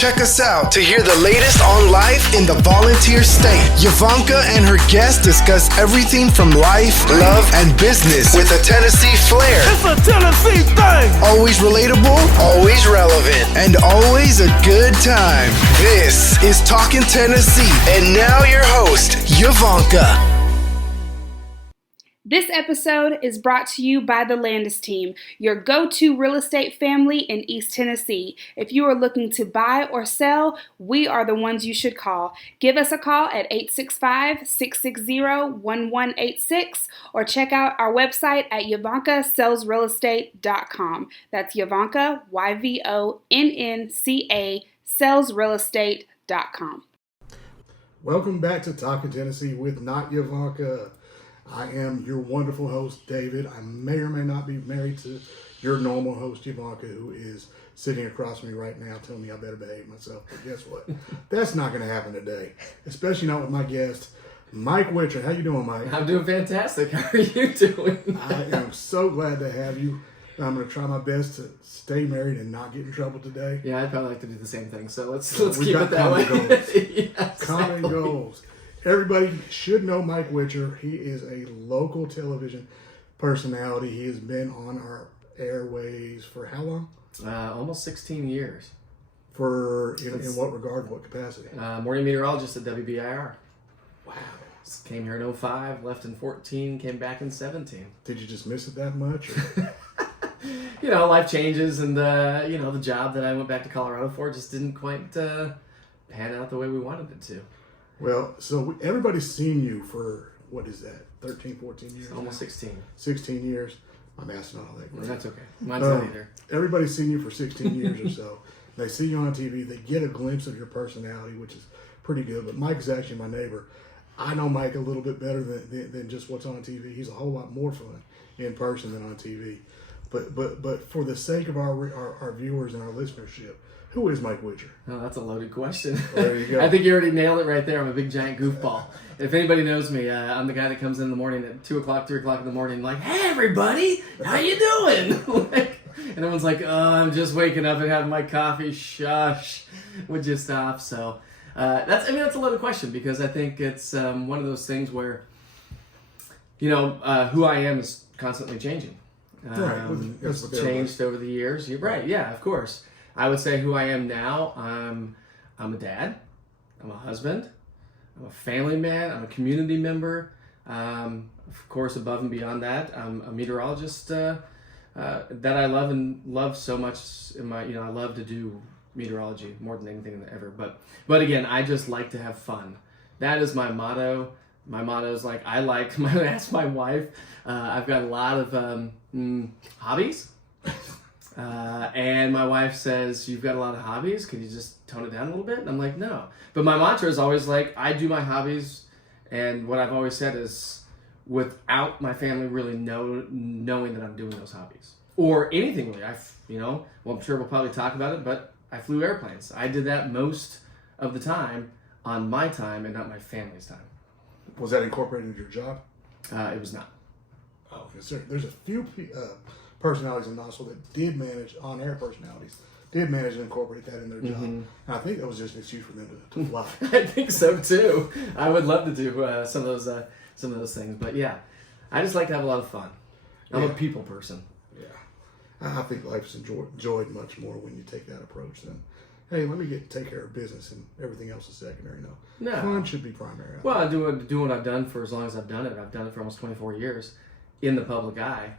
Check us out to hear the latest on life in the volunteer state. Yvonnca and her guests discuss everything from life, love, and business with a Tennessee flair. It's a Tennessee thing! Always relatable, always relevant, and always a good time. This is Talkin' Tennessee, and now your host, Yvonnca. This episode is brought to you by the Landes team, your go-to real estate family in East Tennessee. If you are looking to buy or sell, we are the ones you should call. Give us a call at 865-660-1186 or check out our website at YvoncaSellsRealEstate.com. That's Yvonnca, YVONNCA, sellsrealestate.com. Welcome back to Talkin' Tennessee with Not Yvonnca. I am your wonderful host, David. I may or may not be married to your normal host, Yvonnca, who is sitting across from me right now telling me I better behave myself. But guess what? That's not going to happen today, especially not with my guest, Mike Witcher. How you doing, Mike? I'm doing fantastic. How are you doing? I am so glad to have you. I'm going to try my best to stay married and not get in trouble today. Yeah, I'd probably like to do the same thing. So let's keep it that way. Yes, common goals. Everybody should know Mike Witcher. He is a local television personality. He has been on our airways for how long? Almost 16 years. In what regard, what capacity? Morning meteorologist at WBIR. Wow. Came here in 2005, left in 2014, came back in 2017. Did you just miss it that much? Life changes, and the job that I went back to Colorado for just didn't quite pan out the way we wanted it to. Well, so everybody's seen you for, what is that, 13, 14 years? Almost now? 16. 16 years. My math's not all that great. That's okay. Mine's not either. Everybody's seen you for 16 years or so. They see you on TV. They get a glimpse of your personality, which is pretty good. But Mike's actually my neighbor. I know Mike a little bit better than just what's on TV. He's a whole lot more fun in person than on TV. But for the sake of our viewers and our listenership, who is Mike Witcher? Oh, that's a loaded question. Well, there you go. I think you already nailed it right there. I'm a big giant goofball. If anybody knows me, I'm the guy that comes in the morning at 2 o'clock, 3 o'clock in the morning, like, "Hey, everybody, how you doing?" And everyone's like, "Oh, I'm just waking up and having my coffee. Shush, would you stop?" So that's a loaded question, because I think it's one of those things where, who I am is constantly changing. It's changed over the years. You're right. Yeah, of course. I would say who I am now, I'm a dad, I'm a husband, I'm a family man, I'm a community member. Of course, above and beyond that, I'm a meteorologist that I love so much. I love to do meteorology more than anything ever. But again, I just like to have fun. That is my motto. My motto is I ask my wife, I've got a lot of hobbies. And my wife says, "You've got a lot of hobbies. Can you just tone it down a little bit?" And I'm like, "No." But my mantra is always I do my hobbies, and what I've always said is, without my family really knowing that I'm doing those hobbies or anything really. I'm sure we'll probably talk about it, but I flew airplanes. I did that most of the time on my time and not my family's time. Was that incorporated into your job? It was not. Oh, yes, sir. There's a few personalities in Knoxville that did manage, on-air personalities, did manage to incorporate that in their job. And I think that was just an excuse for them to fly. I think so too. I would love to do some of those things, but yeah, I just like to have a lot of fun. I'm a people person. Yeah, I think life's enjoyed much more when you take that approach than, hey, let me take care of business and everything else is secondary. No, fun should be primary. Well, I do what I've done for as long as I've done it. I've done it for almost 24 years in the public eye.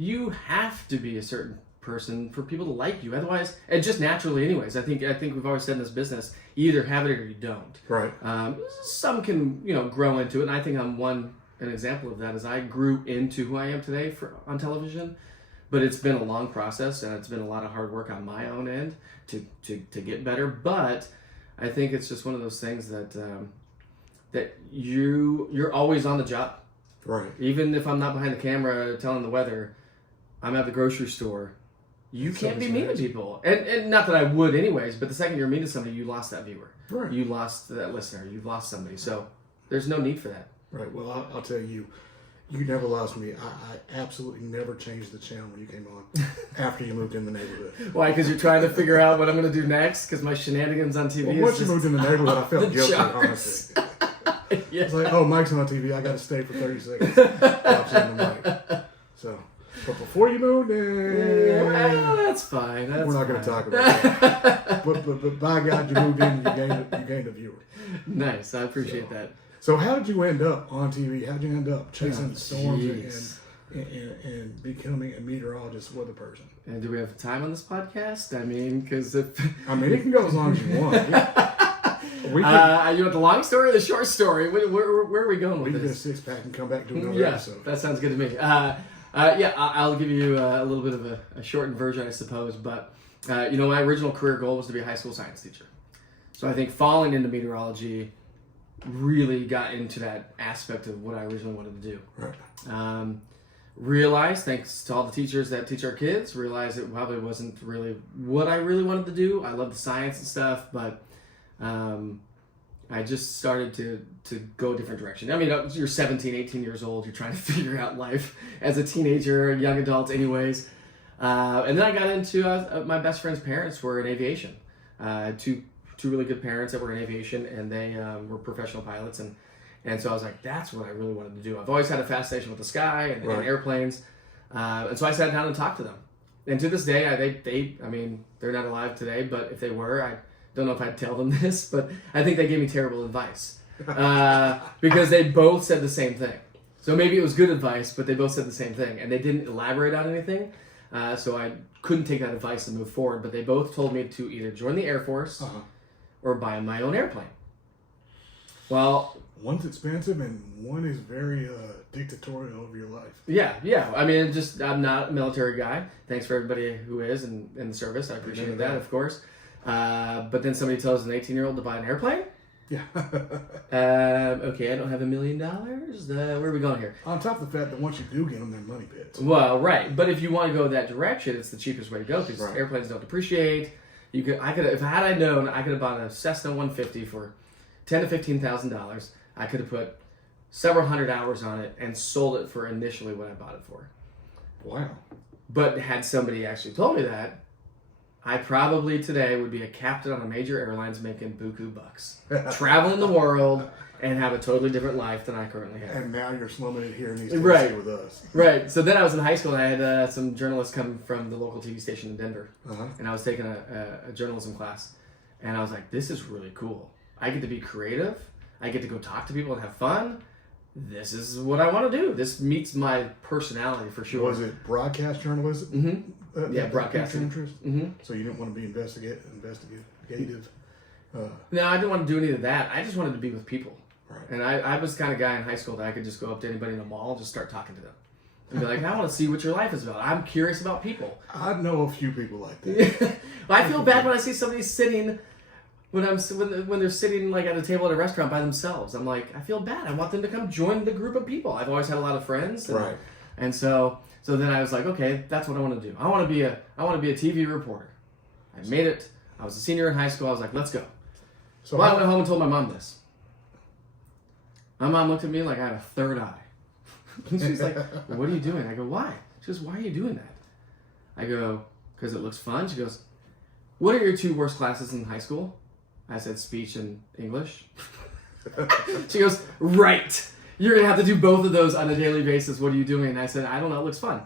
You have to be a certain person for people to like you. Otherwise, and just naturally anyways, I think we've always said in this business, you either have it or you don't. Right. Some can, grow into it, and I think I'm an example of that is I grew into who I am today on television, but it's been a long process, and it's been a lot of hard work on my own end to get better. But I think it's just one of those things that you're always on the job. Right. Even if I'm not behind the camera telling the weather, I'm at the grocery store. You can't be mean to people. And not that I would anyways, but the second you're mean to somebody, you lost that viewer. Right. You lost that listener. You've lost somebody. So there's no need for that. Right. Well, I'll tell you, You never lost me. I absolutely never changed the channel when you came on after you moved in the neighborhood. Why? Because you're trying to figure out what I'm going to do next? Because my shenanigans on TV well, once you moved in the neighborhood, I felt guilty, honestly. Yeah. It's like, oh, Mike's on TV. I got to stay for 30 seconds watching the mic. So, but before you moved in... Well, that's fine. We're not going to talk about that. But by God, you moved in and you gained a viewer. Nice. I appreciate that. So how did you end up on TV? How did you end up chasing storms and becoming a meteorologist with a person? And do we have time on this podcast? I mean, because if... I mean, it can go as long as you want. You want the long story or the short story? Where are we going with this? We can get a six-pack and come back to another episode. That sounds good to me. I'll give you a little bit of a shortened version, I suppose. But, my original career goal was to be a high school science teacher. So I think falling into meteorology really got into that aspect of what I originally wanted to do. Right. Realized, thanks to all the teachers that teach our kids, realized it probably wasn't really what I really wanted to do. I love the science and stuff, but I just started to go a different direction. I mean, you're 17, 18 years old. You're trying to figure out life as a teenager, young adult anyways. And then I got into, my best friend's parents were in aviation. Two really good parents that were in aviation, and they were professional pilots, and so I was like, that's what I really wanted to do. I've always had a fascination with the sky and airplanes, and so I sat down and talked to them. And to this day, they're not alive today, but if they were, I don't know if I'd tell them this, but I think they gave me terrible advice because they both said the same thing. So maybe it was good advice, but they both said the same thing, and they didn't elaborate on anything, so I couldn't take that advice and move forward. But they both told me to either join the Air Force or buy my own airplane. Well, one's expensive and one is very dictatorial over your life. Yeah. I mean, I'm not a military guy. Thanks for everybody who is in the service. I appreciate that, of course. But then somebody tells an 18-year-old to buy an airplane? Yeah. Okay, I don't have $1 million. Where are we going here? On top of the fact that once you do get them, they're money pits. Well, right. But if you want to go that direction, it's the cheapest way to go because airplanes don't depreciate. If had I known, I could have bought a Cessna 150 for $10,000 to $15,000. I could have put several hundred hours on it and sold it for initially what I bought it for. Wow. But had somebody actually told me that, I probably today would be a captain on a major airlines making buku bucks, traveling the world, and have a totally different life than I currently have. And now you're slumming it here in East Tennessee with us. Right. So then I was in high school and I had some journalists come from the local TV station in Denver. And I was taking a journalism class. And I was like, this is really cool. I get to be creative. I get to go talk to people and have fun. This is what I want to do. This meets my personality for sure. Was it broadcast journalism? Broadcasting. Interest? So you didn't want to be investigative? No, I didn't want to do any of that. I just wanted to be with people. Right. And I was the kind of guy in high school that I could just go up to anybody in the mall and just start talking to them. And be like, I want to see what your life is about. I'm curious about people. I know a few people like that. I feel bad when I see somebody sitting, when they're sitting like at a table at a restaurant by themselves. I'm like, I feel bad. I want them to come join the group of people. I've always had a lot of friends. And so then I was like, okay, that's what I want to do. I want to be a TV reporter. I made it. I was a senior in high school. I was like, let's go. So I went home and told my mom this. My mom looked at me like I had a third eye. And she's like, well, what are you doing? I go, why? She goes, why are you doing that? I go, because it looks fun. She goes, what are your two worst classes in high school? I said, speech and English. She goes, right. You're going to have to do both of those on a daily basis. What are you doing? And I said, I don't know. It looks fun.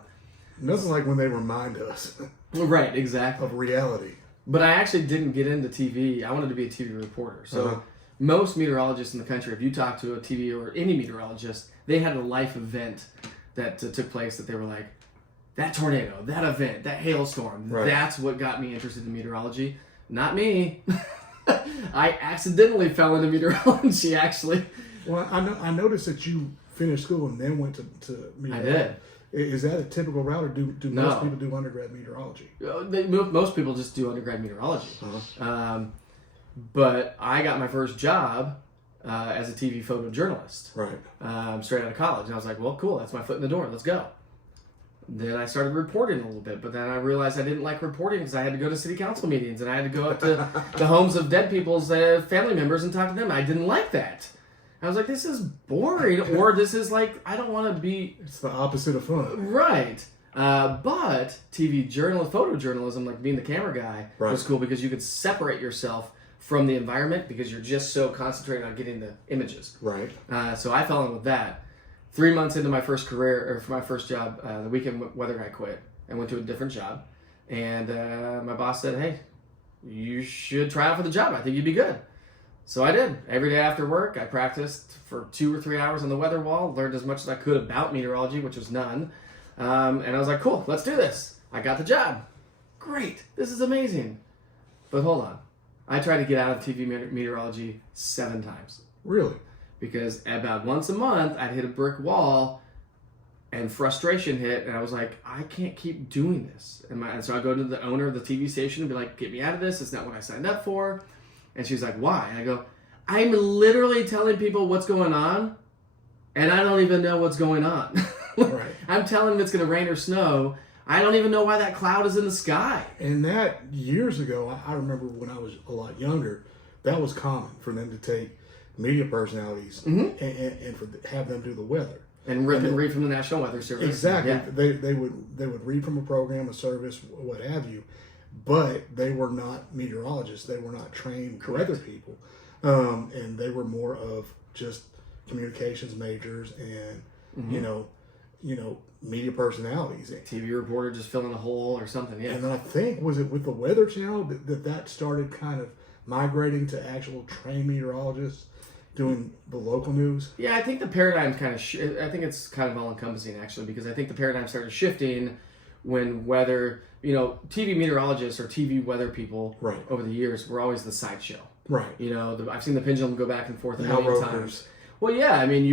Nothing like when they remind us. Right, exactly. Of reality. But I actually didn't get into TV. I wanted to be a TV reporter. So most meteorologists in the country, if you talk to a TV or any meteorologist, they had a life event that took place that they were like, that tornado, that event, that hailstorm, that's what got me interested in meteorology. Not me. I accidentally fell into meteorology, actually. Well, I noticed that you finished school and then went to meteorology. I did. Is that a typical route, or do most people do undergrad meteorology? Most people just do undergrad meteorology. But I got my first job as a TV photojournalist. Right. Straight out of college. And I was like, well, cool, that's my foot in the door. Let's go. Then I started reporting a little bit, but then I realized I didn't like reporting because I had to go to city council meetings and I had to go up to the homes of dead people's family members and talk to them. I didn't like that. I was like, this is boring, or this is like, I don't want to be... It's the opposite of fun. Right. But photojournalism, like being the camera guy, was cool because you could separate yourself from the environment because you're just so concentrated on getting the images. Right. So I fell in with that. 3 months into my first career, or for my first job, the weekend weather guy quit and went to a different job. And my boss said, hey, you should try out for the job. I think you'd be good. So I did. Every day after work, I practiced for 2 or 3 hours on the weather wall, learned as much as I could about meteorology, which was none. And I was like, cool, let's do this. I got the job. Great. This is amazing. But hold on. I tried to get out of TV meteorology 7 times. Really? Because about once a month, I'd hit a brick wall and frustration hit. And I was like, I can't keep doing this. And so I go to the owner of the TV station and be like, get me out of this. It's not what I signed up for. And she's like, why? And I go, I'm literally telling people what's going on. And I don't even know what's going on. Right. I'm telling them it's going to rain or snow. I don't even know why that cloud is in the sky. And that, years ago, I remember when I was a lot younger, that was common for them to take media personalities and have them do the weather. And read from the National Weather Service. Exactly. Yeah. They would read from a program, a service, what have you, but they were not meteorologists. They were not trained weather people. And they were more of just communications majors and, you know, media personalities. TV reporter just filling a hole or something, yeah. And I think, was it with the Weather Channel that started kind of migrating to actual trained meteorologists doing the local news? Yeah, I think the paradigm kind of, I think it's kind of all-encompassing, actually, because I think the paradigm started shifting when weather, TV meteorologists or TV weather people over the years were always the sideshow. Right. I've seen the pendulum go back and forth a million times. Well, yeah, I mean,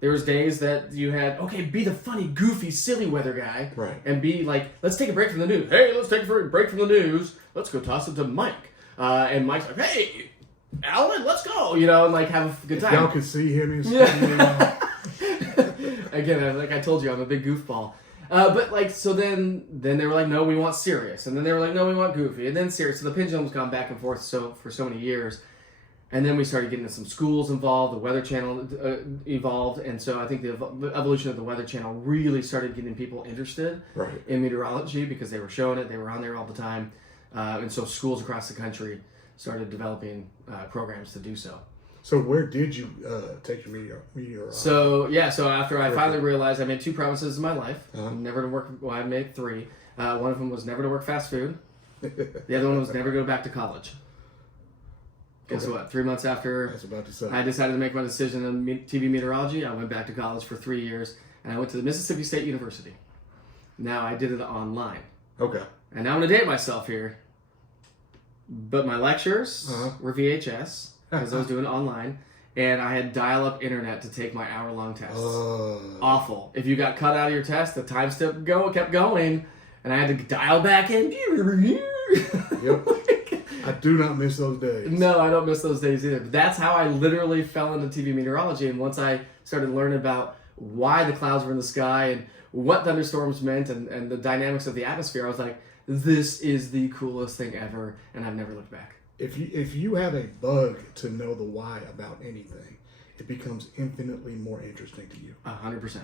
there was days that you had, okay, be the funny, goofy, silly weather guy. Right. And be like, let's take a break from the news. Hey, let's take a break from the news. Let's go toss it to Mike. And Mike's like, hey, Alan, let's go. And like have a good time. Y'all could see him in studio. Again, like I told you, I'm a big goofball. But like, so then they were like, no, we want serious. And then they were like, no, we want goofy. And then serious. So the pendulum's gone back and forth for so many years. And then we started getting some schools involved. The Weather Channel evolved. And so I think the evolution of the Weather Channel really started getting people interested in meteorology because they were showing it. They were on there all the time. And so schools across the country started developing programs to do so. So where did you take your meteorology? So after I finally realized I made 2 promises in my life. Never to work, I made 3. One of them was never to work fast food. The other one was never to go back to college. Guess what? 3 months after I decided to make my decision in TV meteorology, I went back to college for 3 years, and I went to the Mississippi State University. Now I did it online. Okay. And now I'm going to date myself here. But my lectures were VHS, because I was doing it online, and I had dial-up internet to take my hour-long tests. Awful. If you got cut out of your test, the time kept going, and I had to dial back in. Yep. I do not miss those days. No, I don't miss those days either. But that's how I literally fell into TV meteorology. And once I started learning about why the clouds were in the sky and what thunderstorms meant and the dynamics of the atmosphere, I was like, this is the coolest thing ever. And I've never looked back. If you have a bug to know the why about anything, it becomes infinitely more interesting to you. 100%.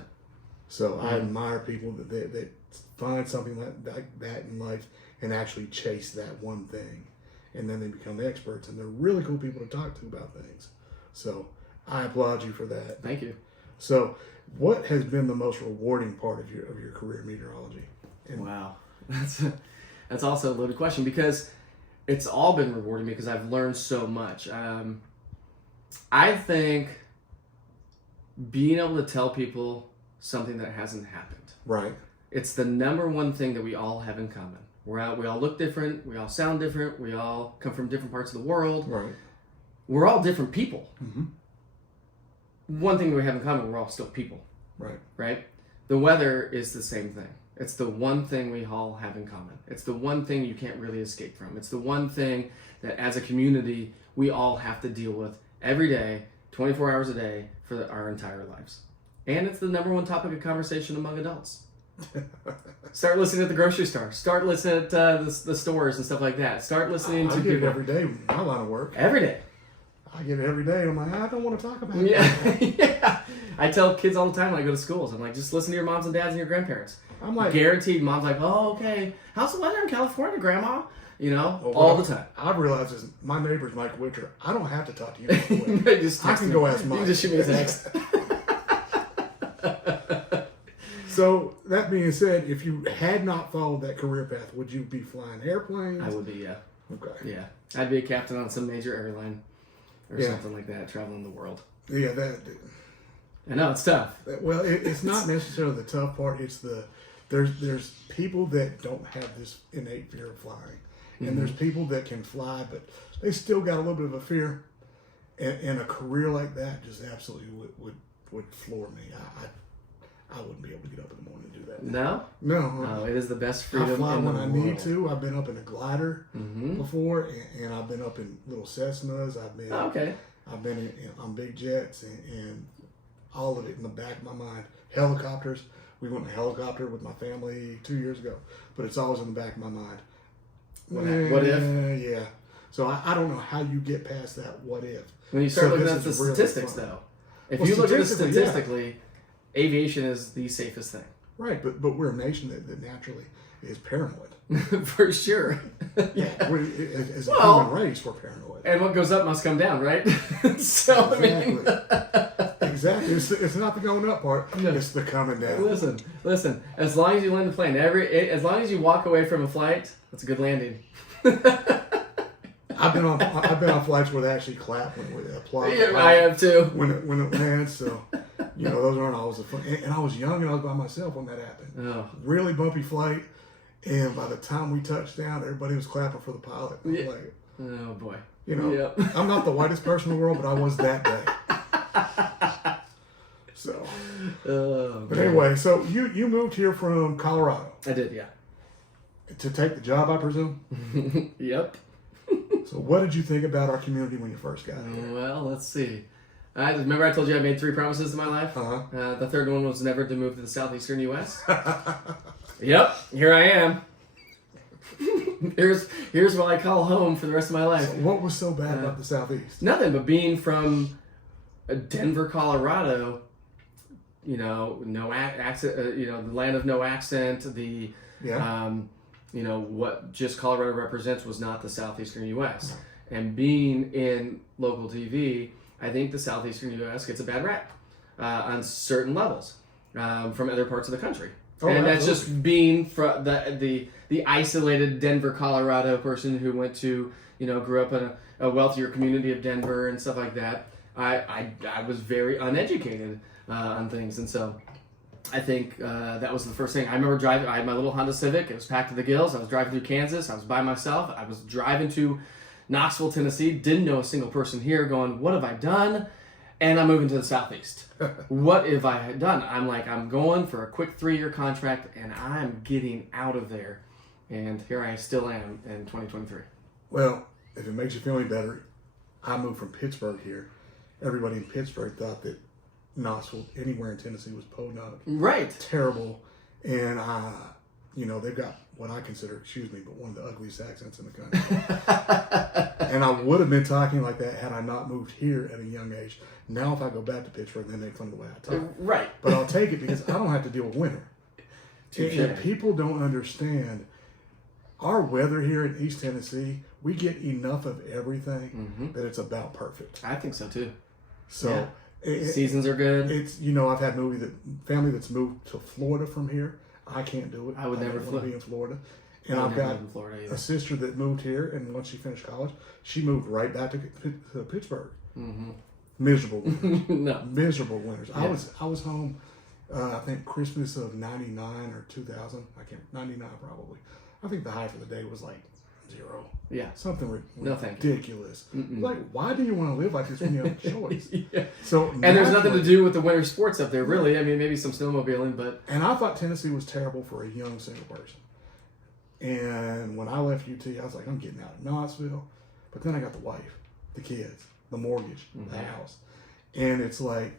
So I admire people that find something like that in life and actually chase that one thing. And then they become the experts, and they're really cool people to talk to about things. So I applaud you for that. Thank you. So what has been the most rewarding part of your career in meteorology? Wow. That's also a loaded question because it's all been rewarding because I've learned so much. I think being able to tell people something that hasn't happened. Right. It's the number one thing that we all have in common. We all look different. We all sound different. We all come from different parts of the world. Right. We're all different people. Mm-hmm. One thing we have in common, we're all still people. Right. Right? The weather is the same thing. It's the one thing we all have in common. It's the one thing you can't really escape from. It's the one thing that as a community, we all have to deal with every day, 24 hours a day for our entire lives. And it's the number one topic of conversation among adults. Start listening at the grocery store. Start listening at the stores and stuff like that. Start listening to people. I get it people every day. My line of work. Every day. I get it every day. I'm like, I don't want to talk about it. Yeah. I tell kids all the time when I go to schools, I'm like, just listen to your moms and dads and your grandparents. I'm like, guaranteed. Mom's like, oh, okay. How's the weather in California, Grandma? You know, all the time. I've realized is my neighbor's Mike Witcher. I don't have to talk to you. Just I can go ask Mike. You just shoot me a text. So that being said, if you had not followed that career path, would you be flying airplanes? I would be, yeah. Okay. Yeah, I'd be a captain on some major airline or something like that, traveling the world. Yeah, that. I know it's tough. Well, it's not necessarily the tough part. It's there's people that don't have this innate fear of flying, and there's people that can fly, but they still got a little bit of a fear. And a career like that just absolutely would floor me. I wouldn't be able to get up in the morning and do that. No? No. It is the best freedom I fly in when the I world. need to. I've been up in a glider before, and I've been up in little Cessnas. I've been I've been on big jets, and all of it in the back of my mind. Helicopters. We went in a helicopter with my family 2 years ago, but it's always in the back of my mind. What if? Yeah. So I don't know how you get past that what if. When you start looking this at the is really statistics, fun. though, if you look at it statistically, statistically, aviation is the safest thing. Right, but we're a nation that naturally is paranoid. For sure. Yeah, as a human race, we're paranoid. And what goes up must come down, right? So, Exactly. I mean... Exactly. It's not the going up part, it's the coming down. Listen. As long as you land the plane, as long as you walk away from a flight, that's a good landing. I've been on flights where they actually clap when they applaud. Yeah, I have too. When it lands, so those aren't always the fun. And I was young and I was by myself when that happened. Oh. Really bumpy flight, and by the time we touched down, everybody was clapping for the pilot. Yeah. Like, Oh boy. Yep. I'm not the whitest person in the world, but I was that day. So, but anyway, so you moved here from Colorado. I did, yeah. To take the job, I presume? Yep. So what did you think about our community when you first got here? Well, let's see. Remember I told you I made 3 promises in my life? Uh-huh. The third one was never to move to the southeastern U.S. Yep, here I am. Here's what I call home for the rest of my life. So what was so bad about the Southeast? Nothing, but being from Denver, Colorado, no accent, the land of no accent, what just Colorado represents was not the southeastern U.S. No. And being in local TV, I think the southeastern U.S. gets a bad rap on certain levels from other parts of the country. And that's just being from the isolated Denver, Colorado person who went to, grew up in a wealthier community of Denver and stuff like that. I was very uneducated on things, and so I think that was the first thing. I remember driving. I had my little Honda Civic. It was packed to the gills. I was driving through Kansas. I was by myself. I was driving to Knoxville, Tennessee. Didn't know a single person here. Going, what have I done? And I'm moving to the Southeast. What have I done? I'm like, I'm going for a quick 3-year contract, and I'm getting out of there. And here I still am in 2023. Well, if it makes you feel any better, I moved from Pittsburgh here. Everybody in Pittsburgh thought that Knoxville, anywhere in Tennessee, was podunk. Right. Terrible. And, they've got what I consider, but one of the ugliest accents in the country. And I would have been talking like that had I not moved here at a young age. Now, if I go back to Pittsburgh, then they fun the way I talk. Right. But I'll take it because I don't have to deal with winter. And people don't understand our weather here in East Tennessee. We get enough of everything that it's about perfect. I think so too. So seasons are good. It's I've had family that's moved to Florida from here. I can't do it. I would never be in Florida. And I've got a sister that moved here, and once she finished college, she moved right back to Pittsburgh. Mm-hmm. Miserable winters. No. Miserable winters. Yeah. I was home. I think Christmas of '99 or 2000. 99 probably. I think the high for the day was like 0. Yeah. Something no, ridiculous. Like, why do you want to live like this when you have a choice? Yeah. So and there's nothing to do with the winter sports up there, really. I mean, maybe some snowmobiling, but... And I thought Tennessee was terrible for a young single person. And when I left UT, I was like, I'm getting out of Knoxville. But then I got the wife, the kids, the mortgage, the house. And it's like,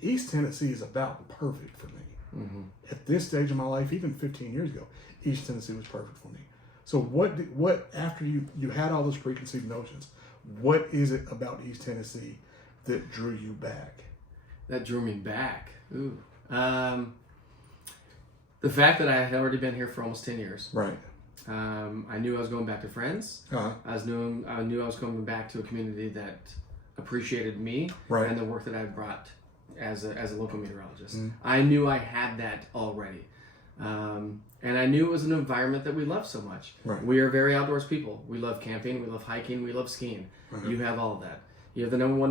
East Tennessee is about perfect for me. At this stage of my life, even 15 years ago, East Tennessee was perfect for me. So what after you had all those preconceived notions, what is it about East Tennessee that drew you back? That drew me back. Ooh. The fact that I had already been here for almost 10 years. Right. I knew I was going back to friends. Uh-huh. I knew I was coming back to a community that appreciated me right. and the work that I brought as a local meteorologist. Mm-hmm. I knew I had that already. And I knew it was an environment that we love so much. Right. We are very outdoors people. We love camping, we love hiking, we love skiing. Uh-huh. You have all of that. You have the number one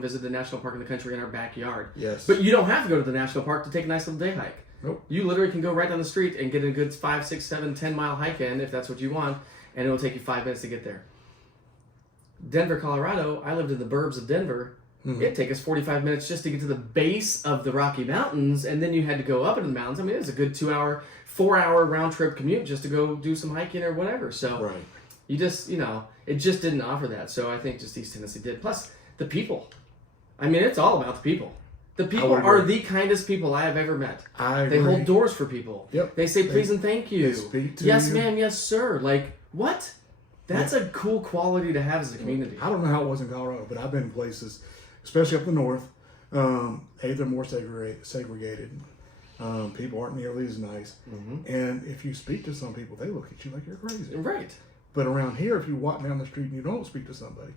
visited national park in the country in our backyard. Yes. But you don't have to go to the national park to take a nice little day hike. Nope. You literally can go right down the street and get a good 5, 6, 7, 10 mile hike in if that's what you want, and it'll take you 5 minutes to get there. Denver, Colorado, I lived in the burbs of Denver. Mm-hmm. It'd take us 45 minutes just to get to the base of the Rocky Mountains, and then you had to go up into the mountains. I mean, it was a good 2-hour, 4-hour round trip commute just to go do some hiking or whatever. So right. You just, it just didn't offer that. So I think just East Tennessee did. Plus, the people. I mean, it's all about the people. The people are the kindest people I have ever met. They hold doors for people. Yep. They say please and thank you. They speak to yes, you. ma'am. Yes, sir. Like, what? That's a cool quality to have as a community. I don't know how it was in Colorado, but I've been in places, especially up the north. They're more segregated. People aren't nearly as nice. Mm-hmm. And if you speak to some people, they look at you like you're crazy. Right. But around here, if you walk down the street and you don't speak to somebody,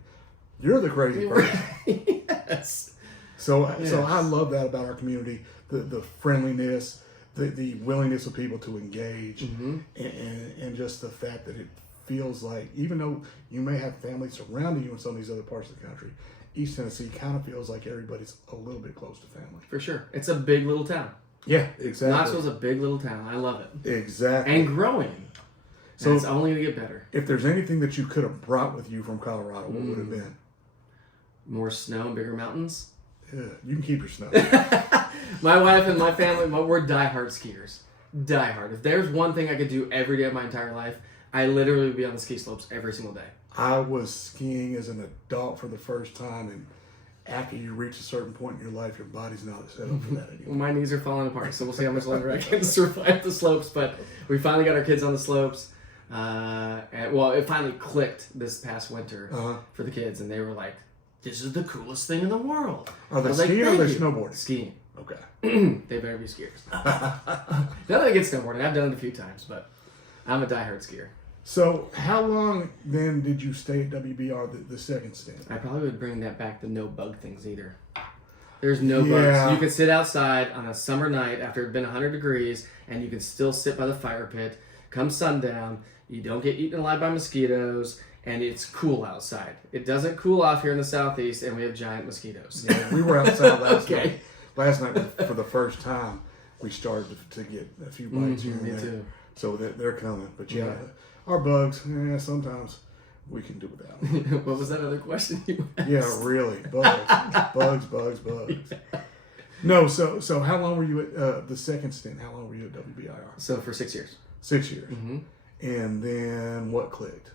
you're the crazy person. Yes. So I love that about our community, the friendliness, the willingness of people to engage, mm-hmm. and just the fact that it feels like, even though you may have family surrounding you in some of these other parts of the country, East Tennessee kind of feels like everybody's a little bit close to family. For sure. It's a big little town. Yeah, exactly. Knoxville's a big little town. I love it. Exactly. And growing. So it's only going to get better. If there's anything that you could have brought with you from Colorado, what would it have been? More snow and bigger mountains. Yeah, you can keep your snow. My wife and my family, we're diehard skiers. Diehard. If there's one thing I could do every day of my entire life, I literally would be on the ski slopes every single day. I was skiing as an adult for the first time, and after you reach a certain point in your life, your body's not set up for that anymore. Well, my knees are falling apart, so we'll see how much longer I can survive the slopes. But we finally got our kids on the slopes. It finally clicked this past winter for the kids, and they were like, "This is the coolest thing in the world." Are they skiing or are they snowboarding? Skiing. Okay. They better be skiers. Now that I get snowboarding, I've done it a few times, but I'm a diehard skier. So how long then did you stay at WBR the second stint? I probably would bring that back to no bug things either. There's no bugs. You can sit outside on a summer night after it's been 100 degrees, and you can still sit by the fire pit. Come sundown, you don't get eaten alive by mosquitoes, and it's cool outside. It doesn't cool off here in the southeast, and we have giant mosquitoes. Yeah, we were outside last night. Last night, for the first time, we started to get a few bites here and there. Too. So they're coming. But our bugs, sometimes we can do without them. What was that other question you asked? Yeah, really. Bugs. Yeah. No, so how long were you at the second stint? How long were you at WBIR? So for 6 years. 6 years. Mm-hmm. And then what clicked?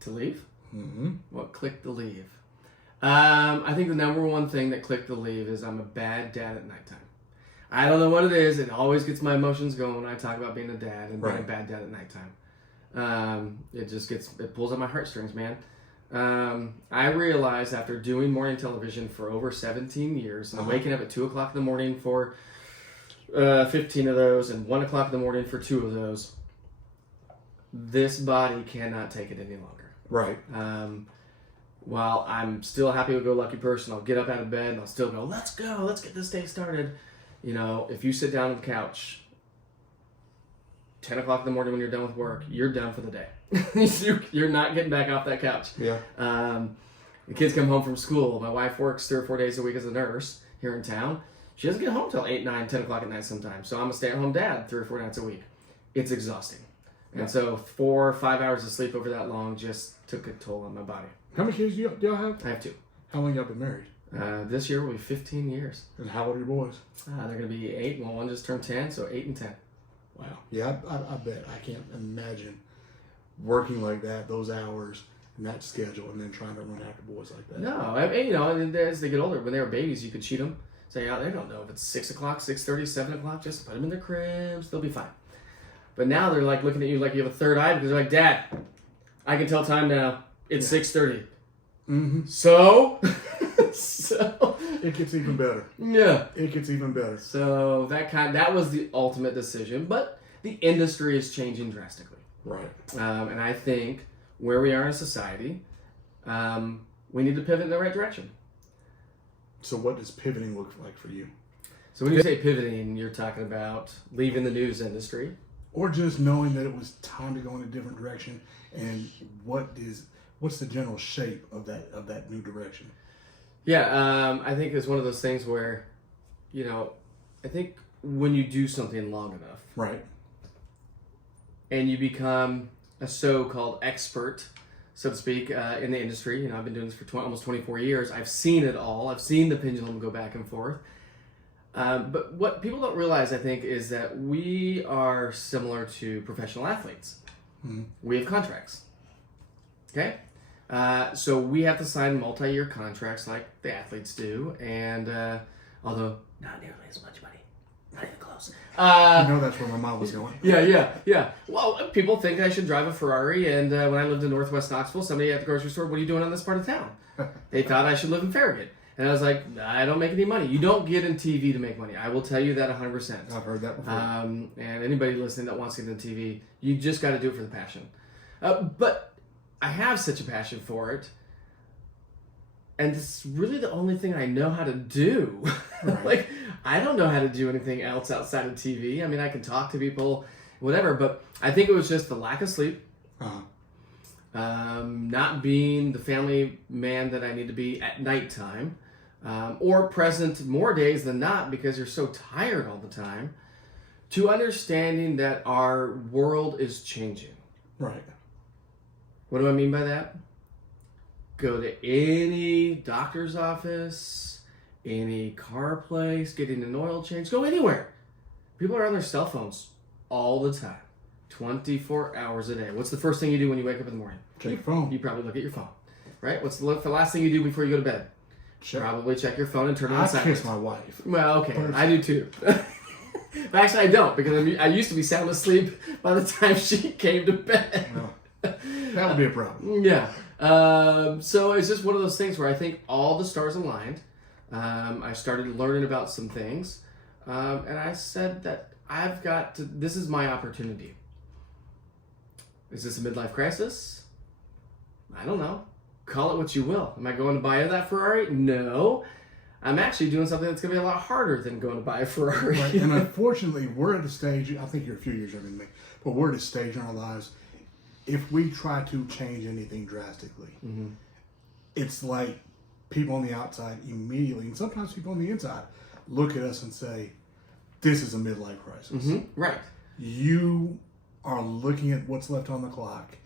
To leave? Mm-hmm. What clicked to leave? I think the number one thing that clicked to leave is I'm a bad dad at nighttime. I don't know what it is. It always gets my emotions going when I talk about being a dad and being a bad dad at nighttime. It pulls on my heartstrings, man. I realized after doing morning television for over 17 years, and waking up at 2 o'clock in the morning for 15 of those, and 1 o'clock in the morning for 2 of those, this body cannot take it any longer. Right. While I'm still a happy-go-lucky person, I'll get up out of bed and I'll still go, let's go, let's get this day started. If you sit down on the couch 10 o'clock in the morning when you're done with work, you're done for the day. You're not getting back off that couch. Yeah. The kids come home from school. My wife works 3 or 4 days a week as a nurse here in town. She doesn't get home till 8, 9, 10 o'clock at night sometimes. So I'm a stay-at-home dad 3 or 4 nights a week. It's exhausting. And so 4 or 5 hours of sleep over that long just took a toll on my body. How many kids do y'all have? I have 2. How long y'all been married? This year will be 15 years. And how old are your boys? They're going to be 8. Well, one just turned 10, so 8 and 10. Wow. Yeah, I bet. I can't imagine working like that, those hours, and that schedule, and then trying to run after boys like that. No, I mean, and as they get older, when they were babies, you could cheat them. Say, they don't know if it's 6 o'clock, 6:30, 7 o'clock. Just put them in their cribs. They'll be fine. But now they're like looking at you like you have a third eye because they're like, Dad, I can tell time now. It's 6:30. Mm-hmm. So it gets even better. Yeah, it gets even better. So that was the ultimate decision, but the industry is changing drastically. Right. And I think where we are in society, we need to pivot in the right direction. So what does pivoting look like for you? So when you say pivoting, you're talking about leaving the news industry, or just knowing that it was time to go in a different direction, and what's the general shape of that new direction? Yeah, I think it's one of those things where, I think when you do something long enough, right, and you become a so-called expert, so to speak, in the industry. I've been doing this for almost 24 years. I've seen it all. I've seen the pendulum go back and forth. But what people don't realize, I think, is that we are similar to professional athletes. Mm-hmm. We have contracts. Okay? So we have to sign multi-year contracts like the athletes do, and although not nearly as much money. Not even close. That's where my mom was going. Yeah. Well, people think I should drive a Ferrari, and when I lived in Northwest Knoxville, somebody at the grocery store, what are you doing on this part of town? They thought I should live in Farragut. And I was like, I don't make any money. You don't get in TV to make money. I will tell you that 100%. I've heard that before. And anybody listening that wants to get into TV, you just got to do it for the passion. But I have such a passion for it. And it's really the only thing I know how to do. Right. I don't know how to do anything else outside of TV. I mean, I can talk to people, whatever. But I think it was just the lack of sleep. Uh-huh. Not being the family man that I need to be at nighttime. Or present more days than not because you're so tired all the time, to understanding that our world is changing. Right. What do I mean by that? Go to any doctor's office, any car place, getting an oil change, go anywhere. People are on their cell phones all the time, 24 hours a day. What's the first thing you do when you wake up in the morning? Check your phone. You probably look at your phone, right? What's the last thing you do before you go to bed? Probably check your phone and turn it on silent. I kiss my wife. Well, okay, I do too. Actually, I don't, because I used to be sound asleep by the time she came to bed. No, that would be a problem. Yeah. So it's just one of those things where I think all the stars aligned. I started learning about some things, and I said that I've got to. This is my opportunity. Is this a midlife crisis? I don't know. Call it what you will. Am I going to buy that Ferrari? No. I'm actually doing something that's going to be a lot harder than going to buy a Ferrari. Right. And unfortunately, we're at a stage, I think you're a few years younger than me, but we're at a stage in our lives, if we try to change anything drastically, mm-hmm. it's like people on the outside immediately, and sometimes people on the inside, look at us and say, this is a midlife crisis. Mm-hmm. Right. You are looking at what's left on the clock,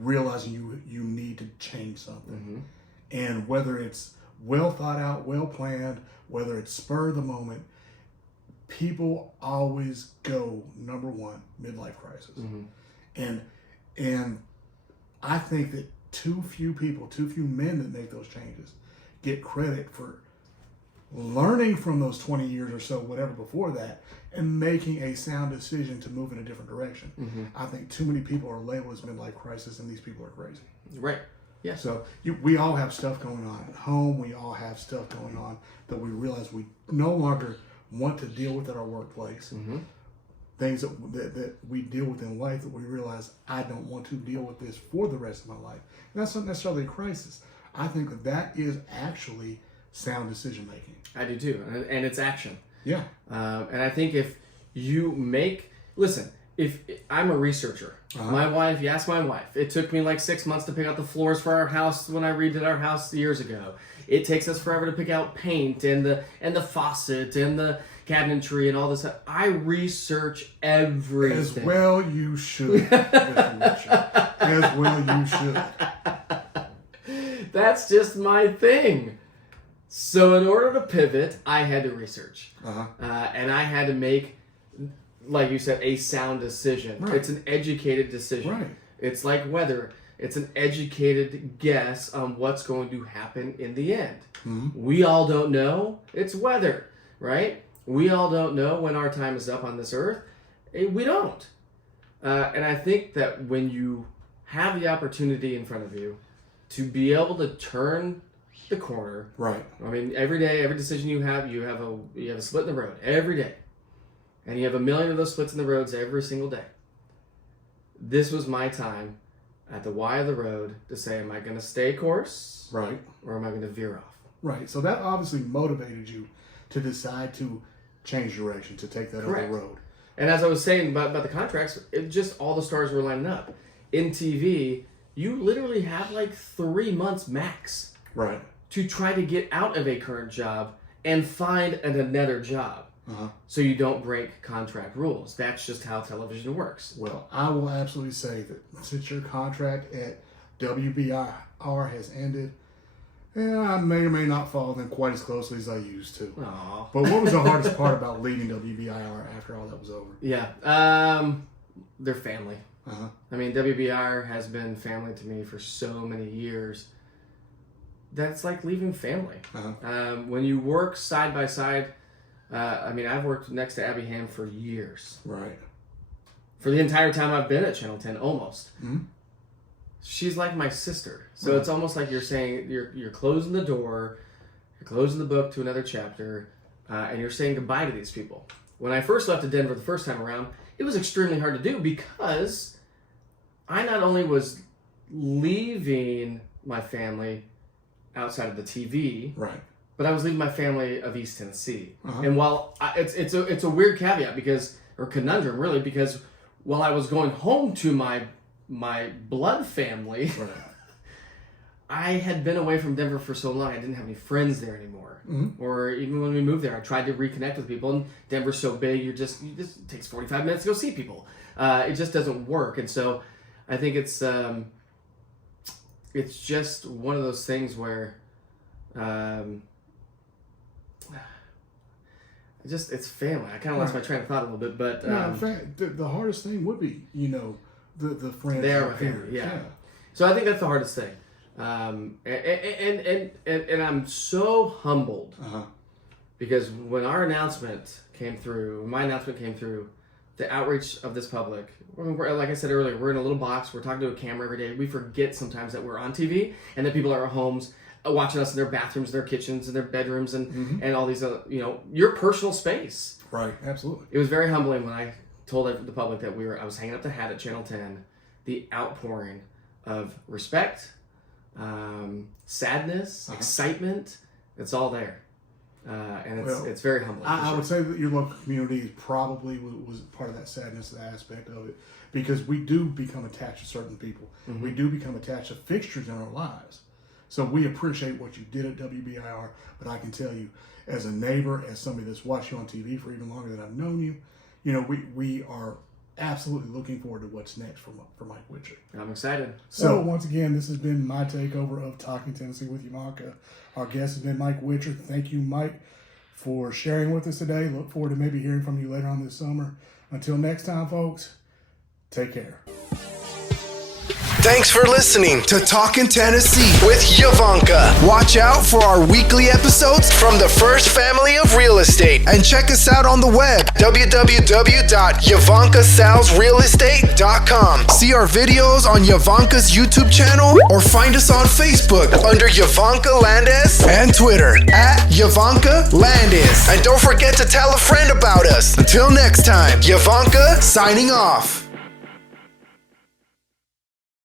realizing you need to change something. Mm-hmm. And whether it's well thought out, well planned, whether it's spur of the moment, people always go, number one, midlife crisis. Mm-hmm. And I think that too few men that make those changes get credit for learning from those 20 years or so, whatever before that, and making a sound decision to move in a different direction. Mm-hmm. I think too many people are labeled as midlife crisis, and these people are crazy. Right. Yeah. So we all have stuff going on at home. We all have stuff going on that we realize we no longer want to deal with at our workplace. Mm-hmm. Things that we deal with in life that we realize I don't want to deal with this for the rest of my life. And that's not necessarily a crisis. I think that is actually sound decision making. I do too, and it's action. Yeah. And I think if I'm a researcher, my wife, you ask my wife, it took me like 6 months to pick out the floors for our house when I redid our house years ago. It takes us forever to pick out paint and the faucet and the cabinetry and all this. I research everything. As well you should. As well you should. That's just my thing. So in order to pivot, I had to research. And I had to make, like you said, a sound decision. Right. It's an educated decision. Right. It's like weather. It's an educated guess on what's going to happen in the end. Mm-hmm. We all don't know. It's weather, right? We all don't know when our time is up on this earth. We don't. And I think that when you have the opportunity in front of you to be able to turn the corner, right? I mean, every day, every decision you have a split in the road every day, and you have a million of those splits in the roads every single day. This was my time at the Y of the road to say, am I going to stay course, right, or am I going to veer off? Right. So that obviously motivated you to decide to change direction, to take that Correct. other road. And as I was saying about the contracts, it just all the stars were lining up. In TV, you literally have like 3 months max, right, to try to get out of a current job and find another job. So you don't break contract rules. That's just how television works. Well, I will absolutely say that since your contract at WBIR has ended, I may or may not follow them quite as closely as I used to. Aww. But what was the hardest part about leaving WBIR after all that was over? Yeah, their family. I mean, WBIR has been family to me for so many years. That's like leaving family. When you work side by side, I mean, I've worked next to Abby Ham for years. Right. For the entire time I've been at Channel 10, almost. Mm-hmm. She's like my sister. So it's almost like you're saying, you're closing the door, you're closing the book to another chapter, and you're saying goodbye to these people. When I first left to Denver the first time around, it was extremely hard to do because I not only was leaving my family outside of the TV, right, but I was leaving my family of East Tennessee. And while it's a weird caveat or conundrum really, because while I was going home to my blood family, right, I had been away from Denver for so long I didn't have any friends there anymore. Or even when we moved there, I tried to reconnect with people, and Denver's so big, it takes 45 minutes to go see people. It just doesn't work, and so I think it's just one of those things where it's family. I kind of lost my train of thought a little bit, but in fact, the hardest thing would be, the friends. They are my family, yeah. So I think that's the hardest thing. And I'm so humbled because when my announcement came through, the outreach of this public, like I said earlier, we're in a little box, we're talking to a camera every day. We forget sometimes that we're on TV and that people are at homes watching us in their bathrooms, their kitchens, and their bedrooms, and all these, your personal space. Right, absolutely. It was very humbling when I told the public that I was hanging up the hat at Channel 10, the outpouring of respect, sadness, excitement, it's all there. And it's very humbling. I would say that your local community probably was part of that sadness aspect of it, because we do become attached to certain people. We do become attached to fixtures in our lives. So we appreciate what you did at WBIR, but I can tell you, as a neighbor, as somebody that's watched you on TV for even longer than I've known you, we are absolutely looking forward to what's next for Mike Witcher. I'm excited. So once again, this has been my takeover of Talking Tennessee with Yvonnca. Our guest has been Mike Witcher. Thank you, Mike, for sharing with us today. Look forward to maybe hearing from you later on this summer. Until next time, folks, take care. Thanks for listening to Talkin' Tennessee with Yvonnca. Watch out for our weekly episodes from the First Family of Real Estate, and check us out on the web, www.yvoncasalesrealestate.com. See our videos on Yvonca's YouTube channel, or find us on Facebook under Yvonnca Landes, and Twitter at Yvonnca Landes. And don't forget to tell a friend about us. Until next time, Yvonnca signing off.